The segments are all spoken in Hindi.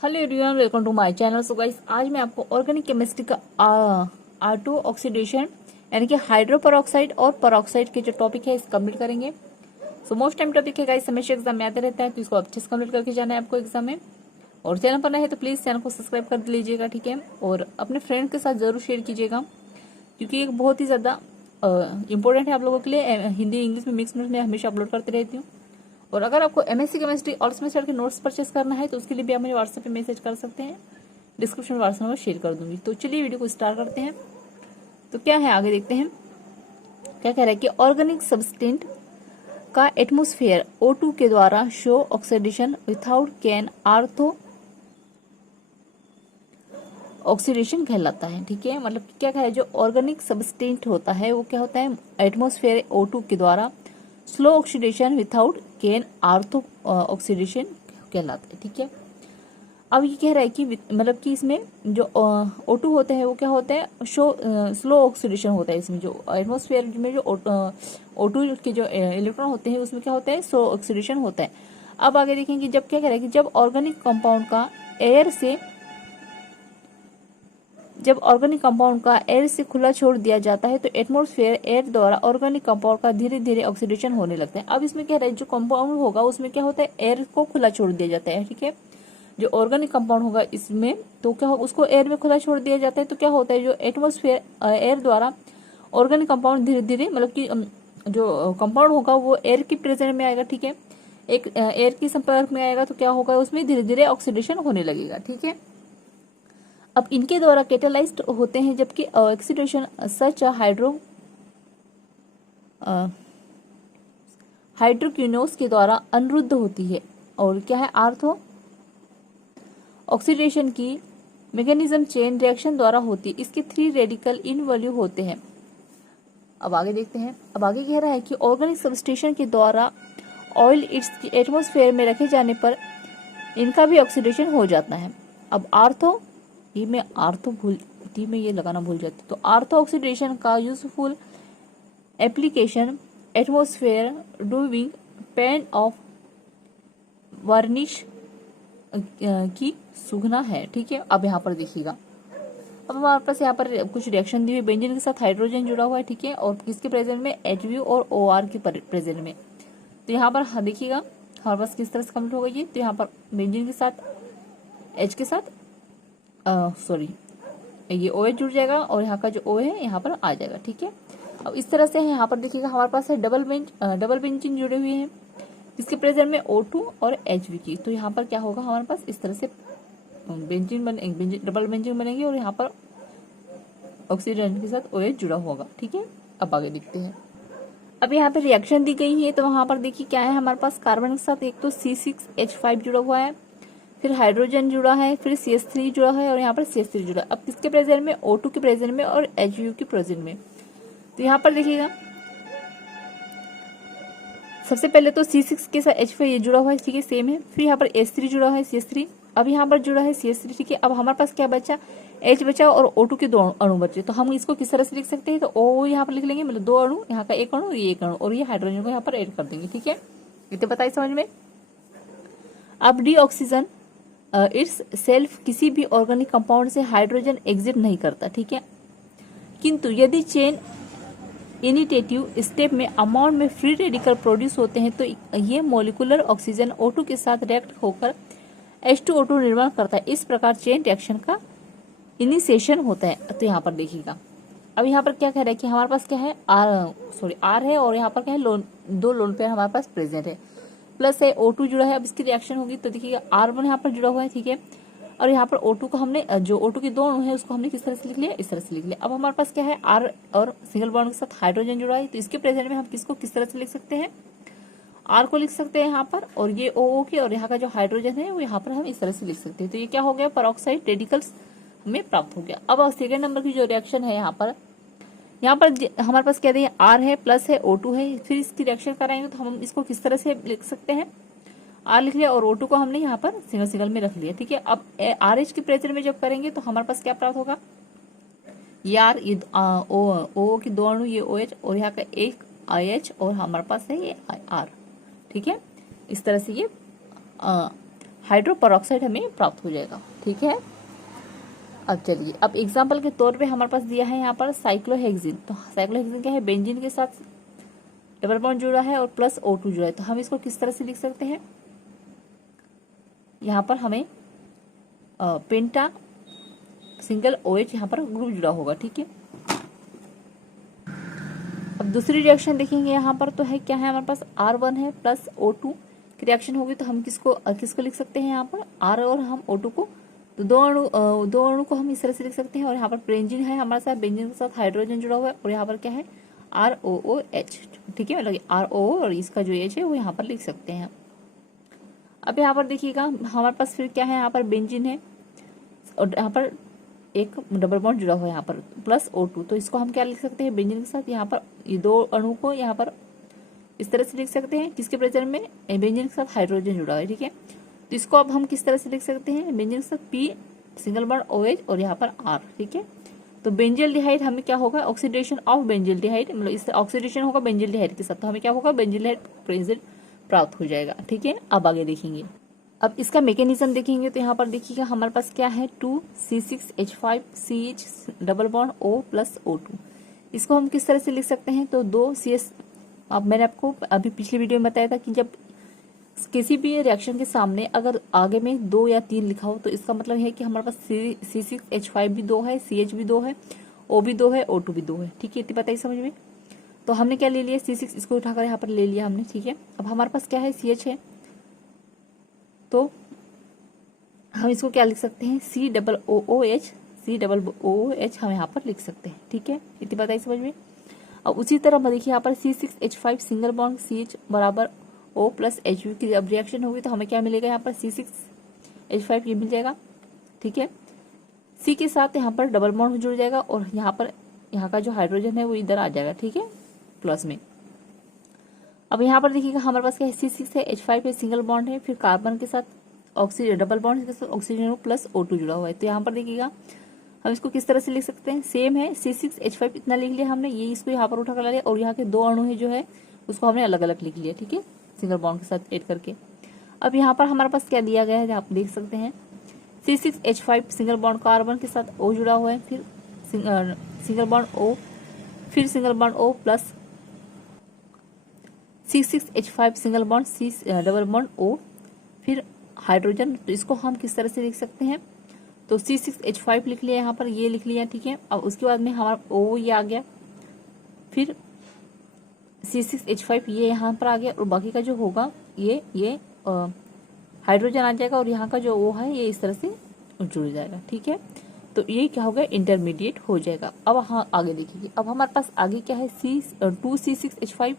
Hello everyone, welcome to my channel. So guys, आज मैं आपको ऑर्गेनिक केमिस्ट्री का R2 ऑक्सीडेशन यानी कि हाइड्रो पेरोक्साइड और पेरोक्साइड के जो टॉपिक है इस कंप्लीट करेंगे। सो मोस्ट टाइम टॉपिक है गाइस, हमेशा एग्जाम में आते रहता है, तो इसको अच्छे से कंप्लीट करके जाना है आपको एग्जाम में। और चैनल पर नए है तो प्लीज चैनल को सब्सक्राइब कर लीजिएगा, ठीक है। और अपने फ्रेंड के साथ जरूर शेयर कीजिएगा, क्योंकि एक बहुत ही ज्यादा इंपॉर्टेंट है आप लोगों के लिए। हिंदी इंग्लिश में मिक्स में हमेशा अपलोड करती रहती हूँ। और अगर आपको एमएससी केमिस्ट्री और सेमेस्टर के नोट्स परचेस करना है तो उसके लिए भी आप मुझे व्हाट्सएप पे मैसेज कर सकते हैं। डिस्क्रिप्शन में व्हाट्सएप नंबर शेयर कर दूंगी। तो चलिए वीडियो को स्टार्ट करते हैं। तो क्या है आगे देखते हैं। क्या कह रहा है कि ऑर्गेनिक सब्सटेंट का एटमोस्फेयर O2 के द्वारा show oxidation without can ortho oxidation कहलाता है, ठीक है। मतलब क्या कह रहा है, जो ऑर्गेनिक सब्सटेंट होता है वो क्या होता है, एटमोस्फेयर O2 के द्वारा slow oxidation without can ortho oxidation कहलाता है, ठीक है। अब ये कह रहा है कि मतलब कि इसमें जो O2 होते हैं वो क्या होते हैं, स्लो ऑक्सीडेशन होता है। इसमें जो एटमोस्फेयर में जो O2 के जो इलेक्ट्रॉन होते हैं उसमें क्या होता है, स्लो ऑक्सीडेशन होता है। अब आगे देखेंगे, जब क्या कह रहा है कि जब ऑर्गेनिक कंपाउंड का एयर से खुला छोड़ दिया जाता है तो एटमॉस्फेयर एयर द्वारा ऑर्गेनिक कंपाउंड का धीरे धीरे ऑक्सीडेशन होने लगता है। अब इसमें क्या है, जो कंपाउंड होगा उसमें क्या होता है, एयर को खुला छोड़ दिया जाता है, ठीक है। जो ऑर्गेनिक कंपाउंड होगा इसमें तो क्या होगा, उसको एयर में खुला छोड़ दिया जाता है। तो क्या होता है, जो एटमॉस्फेयर एयर द्वारा ऑर्गेनिक कंपाउंड धीरे धीरे मतलब कि जो कंपाउंड होगा वो एयर की प्रेजेंस में आएगा, ठीक है। एक एयर की संपर्क में आएगा तो क्या होगा, उसमें धीरे धीरे ऑक्सीडेशन होने लगेगा, ठीक है। अब इनके द्वारा कैटालाइज्ड होते हैं, जबकि ऑक्सीडेशन सच हाइड्रोक्विनोस के द्वारा अनुरुद्ध होती है। और क्या है, आर्थो ऑक्सीडेशन की मैकेनिज्म चेन रिएक्शन द्वारा होती है। इसके 3 रेडिकल इनवॉल्व होते हैं। अब आगे देखते हैं। अब आगे कह रहा है कि ऑर्गेनिक सबस्टेशन के द्वारा ऑयल इट्स एटमॉस्फेयर में रखे जाने पर इनका भी ऑक्सीडेशन हो जाता है। अब आर्थो में ये लगाना भूल जाती, तो आर्थो ऑक्सीडेशन का यूजफुल एप्लीकेशन एटमॉस्फेयर डूबिंग पेन ऑफ वार्निश की सुगना है, ठीक है। अब यहाँ पर देखिएगा, अब हमारे पास यहाँ पर कुछ रिएक्शन दी हुई, बेंजीन के साथ हाइड्रोजन जुड़ा हुआ है, ठीक है। और किसके प्रेजेंट में, HBO और OR के प्रेजेंट में। तो यहाँ पर देखिएगा हमारे पास किस तरह से कंप्लीट होगा ये। तो यहाँ पर बेंजीन के साथ H के साथ ये OH जुड़ जाएगा और यहाँ का जो O है यहाँ पर आ जाएगा, ठीक है। अब इस तरह से यहाँ पर देखिएगा हमारे पास है डबल बेंजीन जुड़े हुए हैं, इसके प्रेजेंट में O2 और HB की। तो यहाँ पर क्या होगा, हमारे पास इस तरह से डबल बेंजीन बनेगी और यहाँ पर ऑक्सीडेंट के साथ OH जुड़ा होगा, ठीक है। अब आगे देखते हैं। अब यहाँ पे रिएक्शन दी गई है, तो वहां पर देखिए क्या है, हमारे पास कार्बन के साथ एक तो C6H5 जुड़ा हुआ है, फिर हाइड्रोजन जुड़ा है, फिर CH3 जुड़ा है और यहाँ पर CH3 जुड़ा है। अब किसके प्रेजेंट में, O2 के प्रेजेंट में और HU के प्रेजेंट में। तो यहाँ पर देखिएगा सबसे पहले तो C6 के साथ H5 ये जुड़ा हुआ है, ठीक है, सेम है। फिर यहाँ पर H3 जुड़ा है, CH3। अब यहाँ पर जुड़ा है CH3, ठीक है। अब हमारे पास क्या बचा, H बचा और O2 के 2 अणु बचे। तो हम इसको किस तरह से लिख सकते हैं, तो O यहाँ पर लिख लेंगे, मतलब 2 अणु, यहाँ का 1 अणु, ये 1 अणु, और ये हाइड्रोजन को यहाँ पर ऐड कर देंगे, ठीक है। ये तो बताइए समझ में। अब डी ऑक्सीजन इट्स सेल्फ किसी भी ऑर्गेनिक कंपाउंड से हाइड्रोजन एग्जिट नहीं करता, ठीक है। किंतु यदि चेन इनिटेटिव स्टेप में अमाउंट में फ्री रेडिकल प्रोड्यूस होते हैं तो ये मॉलिक्यूलर ऑक्सीजन O2 के साथ रिएक्ट होकर H2O2 निर्माण करता है। इस प्रकार चेन रिएक्शन का इनिशिएशन होता है। तो यहाँ पर देखिएगा, अब यहाँ पर क्या कह रहा है कि हमारे पास क्या है, R है और यहाँ पर क्या है, 2 लोन पेयर हमारे पास प्रेजेंट है, प्लस है O2 जुड़ा है। अब इसकी रिएक्शन होगी तो देखिएगा R1 यहाँ पर जुड़ा हुआ है, ठीक है। और यहाँ पर O2 को हमने, जो O2 के 2 अणु है उसको हमने किस तरह से लिख लिया, इस तरह से लिख लिया। अब हमारे पास क्या है, R और सिंगल बॉन्ड के साथ हाइड्रोजन जुड़ा है, तो इसके प्रेजेंट में हम किसको किस तरह से लिख सकते हैं, R को लिख सकते हैं यहाँ पर, और ये OO के और यहाँ का जो हाइड्रोजन है वो यहाँ पर हम इस तरह से लिख सकते हैं। तो ये क्या हो गया, पेरोक्साइड रेडिकल्स हमें प्राप्त हो गया। अब सेकेंड नंबर की जो रिएक्शन है यहाँ पर हमारे पास क्या है, R है, प्लस है, O2 है। फिर इसकी रिएक्शन कराएंगे तो हम इसको किस तरह से लिख सकते हैं, R लिख लिया और O2 को हमने यहाँ पर सिंगल में रख लिया, ठीक है। अब RH के प्रेजेंट में जब करेंगे तो हमारे पास क्या प्राप्त होगा, ये R, ये O की 2 अणु, ये OH और यहाँ का एक IH और हमारे पास है ये R, ठीक है। इस तरह से ये हाइड्रो पेरोक्साइड हमें प्राप्त हो जाएगा। ठीक है, अब चलिए, अब एग्जाम्पल के तौर पे हमारे पास दिया है यहाँ पर साइक्लोहेक्सिन। तो साइक्लोहेक्सिन क्या है, बेंजीन के साथ डबल बॉन्ड जुड़ा है और प्लस O2 जुड़ा है। तो हम इसको किस तरह से लिख सकते हैं, यहाँ पर हमें पेंटा सिंगल OH यहाँ पर ग्रुप जुड़ा होगा। ठीक है, अब दूसरी रिएक्शन देखेंगे यहाँ पर, तो है क्या है हमारे पास R1 है प्लस O2 की रिएक्शन होगी। तो हम किसको लिख सकते हैं यहाँ पर, R और हम O2 को, तो दो अणु को हम इस तरह से लिख सकते हैं। और यहाँ पर बेंजीन है हमारे साथ, बेंजीन के साथ हाइड्रोजन जुड़ा हुआ है और यहाँ पर क्या है ROOH। ठीक है, मतलब RO और इसका जो H है वो यहाँ पर लिख सकते हैं। अब यहाँ पर देखिएगा हमारे पास फिर क्या है, यहाँ पर बेंजीन है और यहाँ पर एक डबल बॉन्ड जुड़ा हुआ है यहाँ पर प्लस O2। तो इसको हम क्या लिख सकते हैं, बेंजीन के साथ यहाँ पर ये दो अणु को यहाँ पर इस तरह से लिख सकते हैं, किसके प्रेजेंट में, बेंजीन के साथ हाइड्रोजन जुड़ा है। ठीक है, तो इसको अब हम किस तरह से लिख सकते हैं, बेंजीन के साथ P सिंगल बॉन्ड OH और यहाँ पर R। ठीक है, तो बेंजील्डिहाइड हमें क्या होगा, ऑक्सीडेशन ऑफ बेंजील्डिहाइड, मतलब इससे ऑक्सीडेशन होगा बेंजील्डिहाइड के साथ, तो हमें क्या होगा, बेंजील्डिहाइड प्रेजेंट प्राप्त हो जाएगा। ठीक है, अब आगे देखेंगे, अब इसका मैकेनिज्म देखेंगे। तो यहाँ पर देखिएगा हमारे पास क्या है 2C6H5CH double bond O plus O2। इसको हम किस तरह से लिख सकते हैं, तो 2CS, अब मैंने आपको अभी पिछली वीडियो में बताया था कि जब किसी भी रिएक्शन के सामने अगर आगे में 2 या 3 लिखा हो तो इसका मतलब है कि हमारे पास C6H5 भी 2 है, CH भी 2 है, O भी 2 है, O2 भी 2 है। ठीक है, इतनी पता ही समझ में। तो हमने क्या ले लिया, C6 इसको उठाकर यहाँ पर ले लिया हमने। ठीक है, अब हमारे पास क्या है, CH है, तो हम इसको क्या लिख सकते हैं, COOH हम यहाँ पर लिख सकते हैं। ठीक है, इतनी बात आई समझ में। अब उसी तरह देखिए यहाँ पर C6H5 सिंगल बॉन्ड CH बराबर O प्लस HU की जब रिएक्शन होगी तो हमें क्या मिलेगा, यहाँ पर C6H5 ये मिल जाएगा। ठीक है, C के साथ यहाँ पर डबल बॉन्ड जुड़ जाएगा और यहाँ पर यहाँ का जो हाइड्रोजन है वो इधर आ जाएगा। ठीक है, प्लस में। अब यहाँ पर देखिएगा हमारे पास क्या है, C6 है, H5 है, सिंगल बॉन्ड है, फिर कार्बन के साथ ऑक्सीजन डबल बॉन्ड के साथ ऑक्सीजन प्लस O2 जुड़ा हुआ है। तो यहाँ पर देखिएगा हम इसको किस तरह से लिख सकते हैं, सेम है, C6H5 इतना लिख लिया हमने, ये इसको यहाँ पर उठा कर लिया और यहाँ के दो अणु है जो है उसको हमने अलग अलग लिख लिया। ठीक है, सिंगल बॉन्ड के साथ ऐड करके। अब यहाँ पर हमारे पास क्या दिया गया है, आप देख सकते हैं C6H5 सिंगल बॉन्ड कार्बन के साथ O जुड़ा हुआ है, फिर सिंगल बॉन्ड O, फिर single bond O plus C6H5 single bond C double bond O, फिर हाइड्रोजन। तो इसको हम किस तरह से लिख सकते हैं, तो C6H5 लिख लिया यहाँ पर, ये लिख लिया। ठीक है, अब उसके बाद में हमारा O ये आ गया, फिर C6H5 ये यहाँ पर आ गया और बाकी का जो होगा ये हाइड्रोजन आ जाएगा और यहाँ का जो O है ये इस तरह से जुड़ जाएगा। ठीक है, तो ये क्या होगा, इंटरमीडिएट हो जाएगा। अब हाँ आगे देखिए, अब हमारे पास आगे क्या है, 2C6H5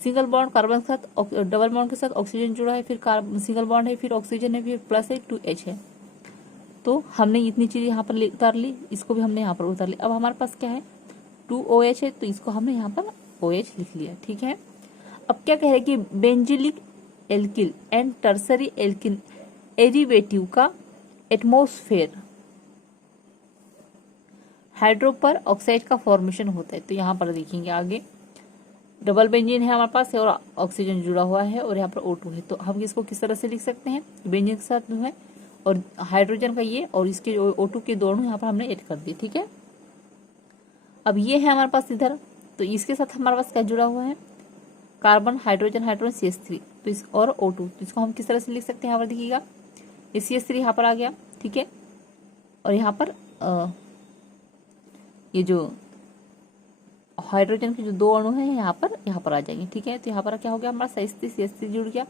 सिंगल बॉन्ड कार्बन के साथ डबल बॉन्ड के साथ ऑक्सीजन जुड़ा है, फिर सिंगल बॉन्ड है, फिर ऑक्सीजन है, फिर प्लस है 2H है। तो हमने इतनी चीज यहाँ पर उतार ली, इसको भी हमने यहाँ पर उतार ली। अब हमारे पास क्या है 2OH है, तो इसको हमने यहाँ पर OH लिख लिया। ठीक है, अब क्या कह रहे हैं कि benzylic alkyl and tertiary alkene derivative का एटमॉस्फेयर हाइड्रोपर ऑक्साइड का फॉर्मेशन होता है। तो यहाँ पर देखेंगे आगे डबल बेंजीन है हमारे पास और ऑक्सीजन जुड़ा हुआ है और यहाँ पर O2 है। तो हम इसको किस तरह से लिख सकते हैं, बेंजीन के साथ जो है और हाइड्रोजन का ये और इसके O2 के दोनों यहाँ पर हमने ऐड कर दिए। ठीक है, अब ये है हमारे पास इधर, तो इसके साथ हमारे पास क्या जुड़ा हुआ है, कार्बन हाइड्रोजन हाइड्रोजन CH3 तो इस और O2। तो इसको हम किस तरह से लिख सकते हैं, यहाँ पर देखिएगा ये CH3 यहाँ पर आ गया। ठीक है, और यहाँ पर ये जो हाइड्रोजन के जो दो अणु हैं यहाँ पर आ जाएंगे। ठीक है, तो यहाँ पर क्या हो गया, हमारा CH3 जुड़ गया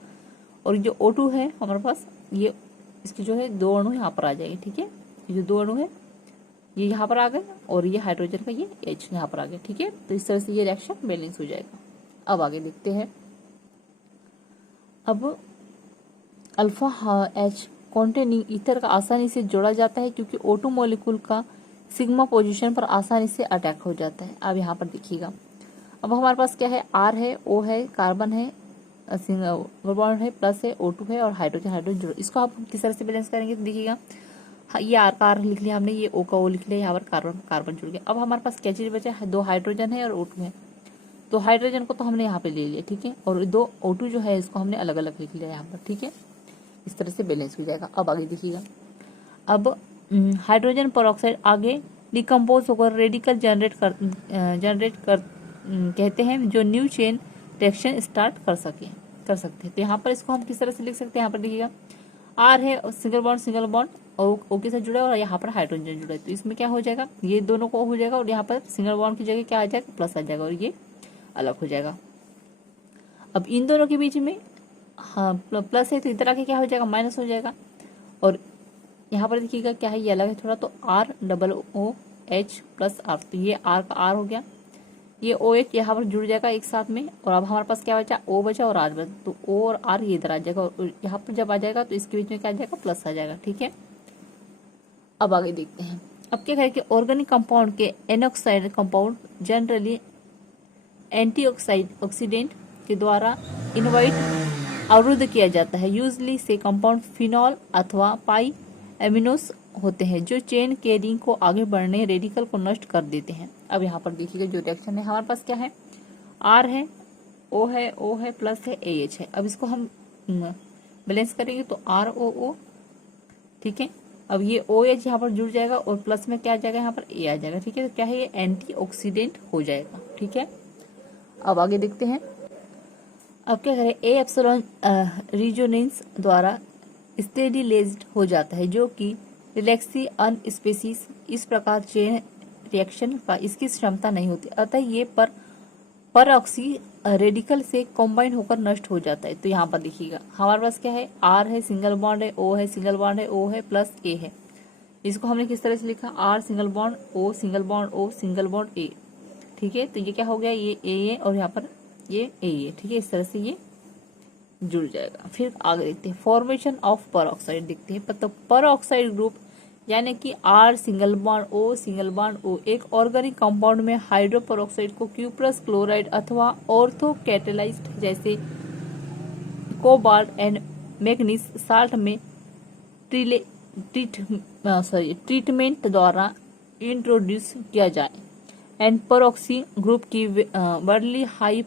और जो O2 है हमारे पास ये इसके जो है दो अणु यहाँ पर आ जाएंगे। ठीक है, ये जो दो अणु है ये यहाँ पर आ गए और ये हाइड्रोजन का ये H यहाँ पर आ गया। ठीक है, तो इस तरह से ये रिएक्शन बैलेंस हो जाएगा। अब आगे देखते हैं, अब अल्फा H कॉन्टेनिंग ईथर का आसानी से जोड़ा जाता है क्योंकि O2 मॉलिक्यूल का सिग्मा पोजीशन पर आसानी से अटैक हो जाता है। अब यहाँ पर देखिएगा, अब हमारे पास क्या है, R है, O है, कार्बन है, सिंगल बॉन्ड है, प्लस है, O2 है और हाइड्रोजन जुड़ो। इसको आप किस तरह से बैलेंस करेंगे, तो देखिएगा ये R का R लिख लिया हमने, ये O का O लिख लिया, यहाँ पर कार्बन जुड़ गया। अब हमारे पास क्या चीज बचा है, दो हाइड्रोजन है और O2 है। तो हाइड्रोजन को तो हमने यहाँ पे ले लिया। ठीक है, और दो O2 जो है इसको हमने अलग अलग लिख लिया यहाँ पर। ठीक है, इस तरह से बैलेंस हो जाएगा। अब आगे देखिएगा, अब हाइड्रोजन परऑक्साइड आगे डिकम्पोज होकर रेडिकल जनरेट कर कहते हैं, जो न्यू चेन रिएक्शन स्टार्ट कर सकते हैं। तो यहाँ पर इसको हम किस तरह से लिख सकते हैं, यहाँ पर देखिएगा आर है सिंगल बॉन्ड ओ के साथ जुड़ा है और यहाँ पर हाइड्रोजन जुड़ा है, तो इसमें क्या हो जाएगा, ये दोनों को हो जाएगा और यहाँ पर सिंगल बॉन्ड की जगह क्या आ जाएगा, प्लस आ जाएगा और ये अलग हो जाएगा। अब इन दोनों के बीच में हाँ प्लस है तो इधर आके क्या हो जाएगा, माइनस हो जाएगा। और यहाँ पर देखिएगा क्या है, ये अलग है थोड़ा, तो ROOH प्लस आर, तो ये आर का आर हो गया, ये OH यहाँ पर जुड़ जाएगा एक साथ में। और अब हमारे पास क्या बचा, O बचा और R बचा, तो O और R ये इधर आ जाएगा और यहाँ पर जब आ जाएगा तो इसके बीच में क्या आ जाएगा, प्लस आ जाएगा। ठीक है, अब आगे देखते हैं। अब क्या है कि ऑर्गेनिक कंपाउंड के एनऑक्साइड कंपाउंड जनरली एंटीऑक्सीडेंट के द्वारा इनवाइट अवरुद्ध किया जाता है। यूजली से कंपाउंड फिनॉल अथवा पाई एमिनोस होते हैं जो चेन के रिंग को आगे बढ़ने रेडिकल को नष्ट कर देते हैं। अब यहाँ पर देखिएगा जो रिएक्शन है हमारे पास क्या है, R है, O है प्लस है AH है। अब इसको हम बैलेंस करेंगे तो ROO, ठीक है। अब ये OH यहाँ पर जुड़ जाएगा और प्लस में क्या आ जाएगा, यहाँ पर A आ जाएगा। ठीक है, तो क्या है, ये एंटीऑक्सीडेंट हो जाएगा। ठीक है, अब आगे देखते हैं। अब क्या करें, ए एप्सिलॉन रिजोनेंस द्वारा स्टेरिलाइज्ड हो जाता है, जो कि रिलैक्सी अन स्पेसीज। इस प्रकार चेन रिएक्शन का इसकी क्षमता नहीं होती, अतः ये परऑक्सी रेडिकल से कॉम्बाइन होकर नष्ट हो जाता है। तो यहाँ पर देखिएगा हमारे पास क्या है, R है सिंगल बॉन्ड है, O है सिंगल बॉन्ड है, O है प्लस A है। इसको हमने किस तरह से लिखा, R single bond O single bond O single bond A। ठीक है, तो ये क्या हो गया, ये A और यहाँ पर ये A। ठीक है, इस तरह से ये जुड़ जाएगा। फिर आगे देखते हैं, फॉर्मेशन ऑफ परऑक्साइड देखते हैं। तो परऑक्साइड ग्रुप यानी कि R single bond O single bond O एक ऑर्गेनिक कंपाउंड में हाइड्रो परऑक्साइड को क्यूप्रस क्लोराइड अथवा ऑर्थो कैटेलाइज्ड जैसे कोबाल्ट एंड मैग्नीज साल्ट में ट्रीटमेंट द्वारा इंट्रोड्यूस किया जाए एंड परऑक्सी ग्रुप की वर्ली हाई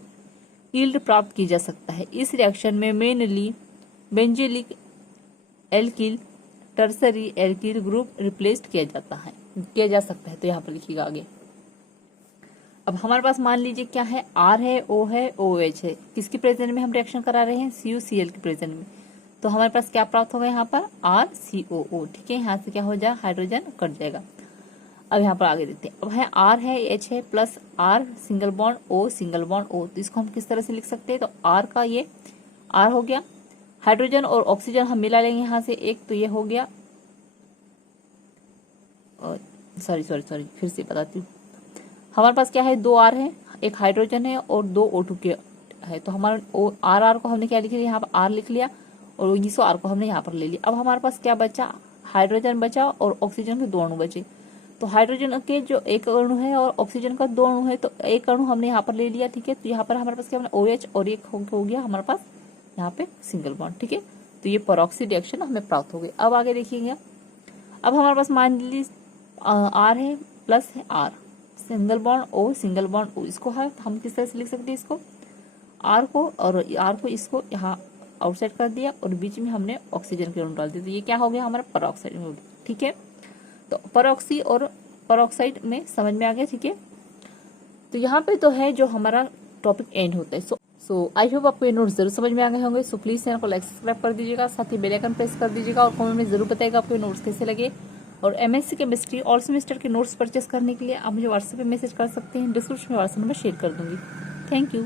यील्ड प्राप्त की जा सकता है। इस रिएक्शन में mainly benzylic alkyl tertiary alkyl group replaced किया जा सकता है। तो यहाँ पर लिखिएगा आगे। अब हमारे पास मान लीजिए क्या है, R है, O है, OH है, किसकी प्रेजेंट में हम रिएक्शन करा रहे हैं, CuCl की प्रेजेंट में। तो हमारे पास क्या प्राप्त होगा यहाँ पर, RCOO। ठीक है, यहाँ से क्या हो जाएगा, हाइड्रोजन कट जाएगा। अब यहाँ पर आगे देखते हैं। अब है R है, H है plus R single bond O single bond O। तो इसको हम किस तरह से लिख सकते हैं, तो R का ये R हो गया, हाइड्रोजन और ऑक्सीजन हम मिला लेंगे यहाँ से एक, तो ये हो गया, सॉरी फिर से बताती हूँ। हमारे पास क्या है, 2 R है, एक हाइड्रोजन है और 2 O2 के है। तो हमारा R को हमने क्या लिख लिया, यहाँ पर R लिख लिया और इस R को हमने यहाँ पर ले लिया। अब हमारे पास क्या बचा, हाइड्रोजन बचा और ऑक्सीजन के 2 अणु बचे। तो हाइड्रोजन के जो एक अणु है और ऑक्सीजन का 2 अणु है, तो एक अणु हमने यहाँ पर ले लिया। ठीक है, तो यहाँ पर हमारे पास क्या OH और एक हो गया हमारे पास यहाँ पे सिंगल बॉन्ड। ठीक है, तो ये परऑक्सी रिएक्शन हमें प्राप्त हो गई। अब आगे देखिएगा, अब हमारे पास मान लीजिए R है प्लस है R single bond O single bond O। इसको है हम किस तरह से लिख सकते हैं, इसको R को इसको यहाँ आउटसाइड कर दिया और बीच में हमने ऑक्सीजन के अणु डाल दिया, तो ये क्या हो गया, हमारा परऑक्साइड हो गया। ठीक है, तो परऑक्सी और परऑक्साइड में समझ में आ गया। ठीक है, तो यहाँ पे तो है जो हमारा टॉपिक एंड होता है। सो आई होप आपको ये नोट्स जरूर समझ में आ गए होंगे। सो प्लीज चैनल को लाइक सब्सक्राइब कर दीजिएगा, साथ ही बेल आइकन प्रेस कर दीजिएगा और कमेंट में जरूर बताइएगा आपको ये नोट्स कैसे लगे। और MSc केमिस्ट्री ऑल सेमेस्टर के नोट्स परचेस करने के लिए आप मुझे व्हाट्सएप पे मैसेज कर सकते हैं, डिस्क्रिप्शन में व्हाट्सएप नंबर शेयर कर दूंगी। Thank you.